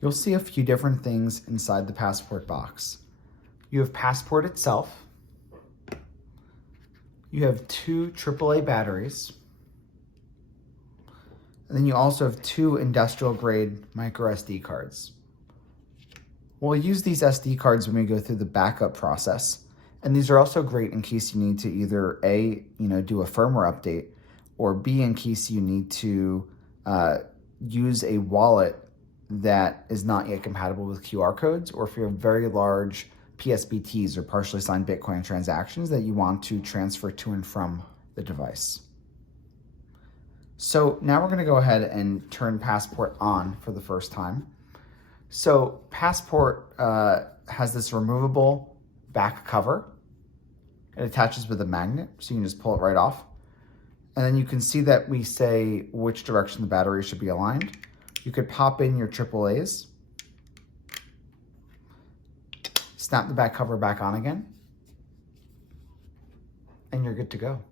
you'll see a few different things inside the Passport box. You have Passport itself. You have two AAA batteries. And then you also have two industrial grade micro SD cards. We'll use these SD cards when we go through the backup process. And these are also great in case you need to either A, do a firmware update, or B, in case you need to use a wallet that is not yet compatible with QR codes, or if you have very large PSBTs or partially signed Bitcoin transactions that you want to transfer to and from the device. So now we're going to go ahead and turn Passport on for the first time. So Passport has this removable back cover. It attaches with a magnet, so you can just pull it right off. And then you can see that we say which direction the battery should be aligned. You could pop in your AAAs, snap the back cover back on again, and you're good to go.